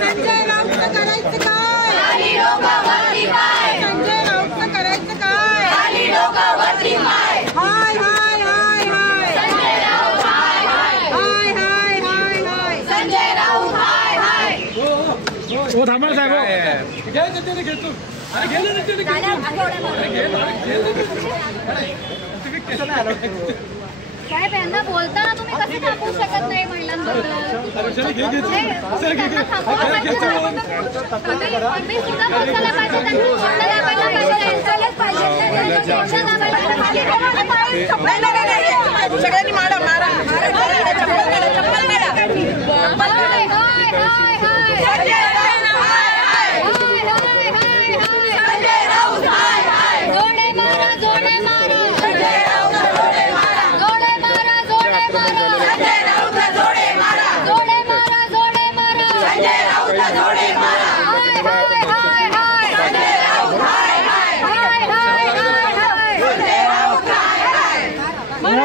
संजय राऊतचं करायचं काय? खाली डोकावरती पाय. संजय राऊतचं करायचं काय? खाली डोकावरती पाय. हाय हाय हाय हाय. संजय राऊत हाय हाय. हाय हाय हाय हाय. संजय राऊत हाय हाय. ओ थांबा साहेब. घेतो. अरे गेले साहेब यांना बोलताना तुम्ही कसं थांबवू शकत नाही महिलांबद्दल? आम्ही सुद्धा बोलताना पाहिजे, त्यांनी बोलणं दाबायला पाहिजे. सगळ्यांनी मारा मारा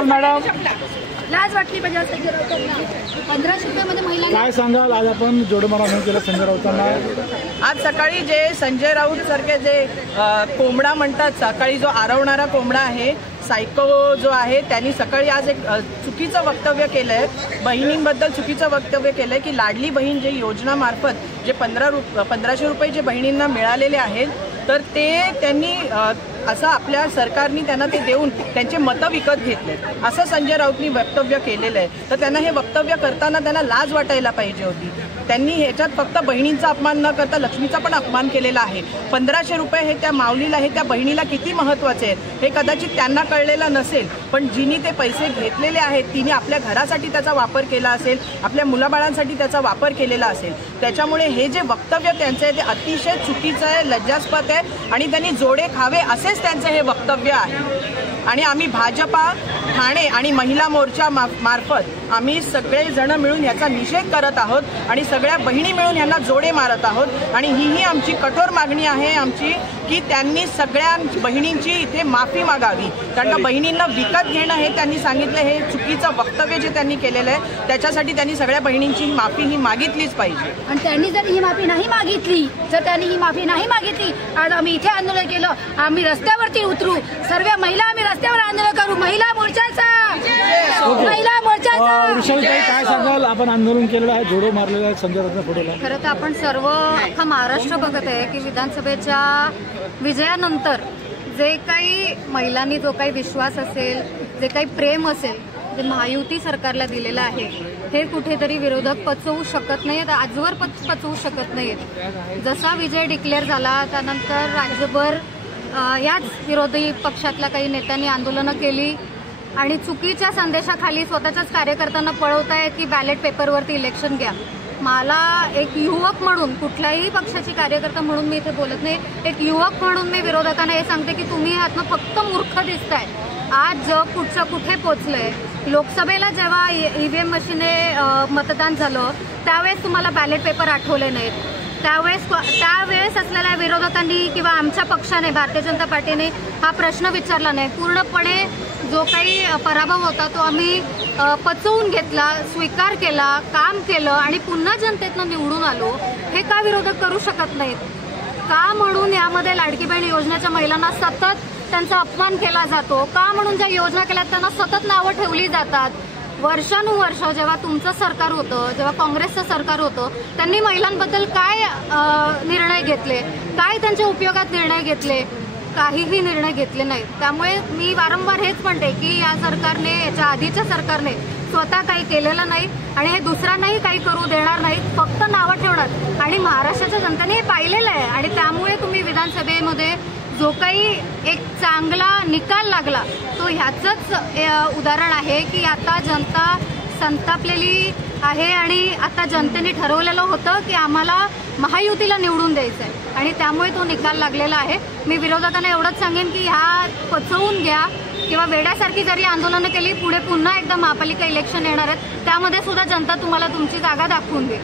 मॅडम लाज वाटली पाहिजे संजय राऊतांना. 1500 रुपयामध्ये महिलांना काय सांगाल? आज आपण जोडमारा म्हणून केलं संजय राऊतांना. आज सकाळी जे संजय राऊत सारखे जे कोंबडा म्हणतात, सकाळी जो आरवणारा कोंबडा आहे, सायको जो आहे, त्यांनी सकाळी आज एक चुकीचं वक्तव्य केलंय, बहिणींबद्दल चुकीचं वक्तव्य केलंय की लाडली बहीण जे योजनामार्फत जे 1500 रुपये जे बहिणींना मिळालेले आहेत, तर ते त्यांनी असं आपल्या सरकारने त्यांना ते देऊन त्यांचे मतं विकत घेतले, असं संजय राऊतनी वक्तव्य केलेलं आहे. तर त्यांना हे वक्तव्य करताना त्यांना लाज वाटायला पाहिजे होती. त्यांनी ह्याच्यात फक्त बहिणींचा अपमान न करता लक्ष्मीचा पण अपमान केलेला आहे. 1500 रुपये हे त्या माऊलीला, हे त्या बहिणीला किती महत्त्वाचे आहेत हे कदाचित त्यांना कळलेलं नसेल, पण जिनी ते पैसे घेतलेले आहेत तिने आपल्या घरासाठी त्याचा वापर केला असेल, आपल्या मुलाबाळांसाठी त्याचा वापर केलेला असेल. त्याच्यामुळे हे जे वक्तव्य त्यांचं आहे ते अतिशय चुकीचं आहे, लज्जास्पद आहे आणि त्यांनी जोडे खावे असेच त्यांचे हे वक्तव्य आहे. आणि आम्ही भाजपा, ठाणे आणि महिला मोर्चा मार्फत आम्ही सगळेजण मिळून याचा निषेध करत आहोत आणि सगळ्या बहिणी मिळून यांना जोडे मारत आहोत. आणि ही आमची कठोर मागणी आहे आमची की त्यांनी सगळ्या बहिणींची इथे माफी मागावी, कारण का बहिणींना विकत घेणं हे त्यांनी सांगितलं, हे चुकीचं वक्तव्य जे त्यांनी केलेलं आहे त्याच्यासाठी त्यांनी सगळ्या बहिणींची माफी ही मागितलीच पाहिजे. आणि त्यांनी जर ही माफी नाही मागितली, आज आम्ही इथे आंदोलन केलं, आम्ही रस्त्यावरती उतरू, सर्व महिला आम्ही रस्त्यावर आंदोलन करू. महिला मोर्चाचा काय सांगाल? आपण आंदोलन केलेलं आहे, जोडो मारलेला आहे संजय राऊत फोटोला. खरं तर आपण सर्व अख्खा महाराष्ट्र बघत आहे की विधानसभेच्या विजयानंतर जे काही महिलांनी जो काही विश्वास असेल, जे काही प्रेम असेल, जे महायुती सरकारला दिलेलं आहे, हे कुठेतरी विरोधक पचवू शकत नाहीत, आजवर पचवू शकत नाहीत. जसा विजय डिक्लेअर झाला त्यानंतर राज्यभर याच विरोधी पक्षातल्या काही नेत्यांनी आंदोलनं केली आणि चुकीच्या संदेशाखाली स्वतःच्याच कार्यकर्त्यांना पळवतायत की बॅलेट पेपरवरती इलेक्शन घ्या. मला एक युवक म्हणून, कुठल्याही पक्षाची कार्यकर्ता म्हणून मी इथे बोलत नाही, एक युवक म्हणून मी विरोधकांना हे सांगते की तुम्ही ह्यातनं फक्त मूर्ख दिसताय. आज जग कुठचं कुठे पोचलंय. लोकसभेला जेव्हा ईव्हीएम मशीने मतदान झालं त्यावेळेस तुम्हाला बॅलेट पेपर आठवले नाहीत. त्यावेळेस असलेल्या विरोधकांनी किंवा आमच्या पक्षाने, भारतीय जनता पार्टीने हा प्रश्न विचारला नाही. पूर्णपणे जो काही पराभव होता तो आम्ही पचवून घेतला, स्वीकार केला, काम केलं आणि पुन्हा जनतेतनं निवडून आलो. हे का विरोधक करू शकत नाहीत? का म्हणून यामध्ये लाडकी बहीण योजनेच्या महिलांना सतत त्यांचा अपमान केला जातो? का म्हणून ज्या योजना केल्यात त्यांना सतत नावं ठेवली जातात? वर्षानुवर्ष जेव्हा तुमचं सरकार होतं, जेव्हा काँग्रेसचं सरकार होतं, त्यांनी महिलांबद्दल काय निर्णय घेतले, काय त्यांच्या उपयोगात निर्णय घेतले? काहीही निर्णय घेतले नाहीत. त्यामुळे मी वारंवार हेच म्हणते की या सरकारने, याच्या आधीच्या सरकारने स्वतः काही केलेलं नाही आणि हे दुसऱ्यांनाही काही करू देणार नाहीत, फक्त नावं ठेवणार. आणि महाराष्ट्राच्या जनतेने हे पाहिलेलं आहे आणि त्यामुळे तुम्ही विधानसभेमध्ये जो काही एक चांगला निकाल लागला तो ह्याचंच उदाहरण आहे की आता जनता संतापलेली आहे आणि आता जनतेने ठरवलेलं होतं की आम्हाला महायुतीला निवडून द्यायचं आहे आणि त्यामुळे तो निकाल लागलेला आहे. मी विरोधकांना एवढंच सांगेन की ह्या पचवून घ्या किंवा वेड्यासारखी जरी आंदोलनं केली, पुढे पुन्हा एकदा महापालिका इलेक्शन येणार आहेत, त्यामध्ये सुद्धा जनता तुम्हाला तुमची जागा दाखवून देईल.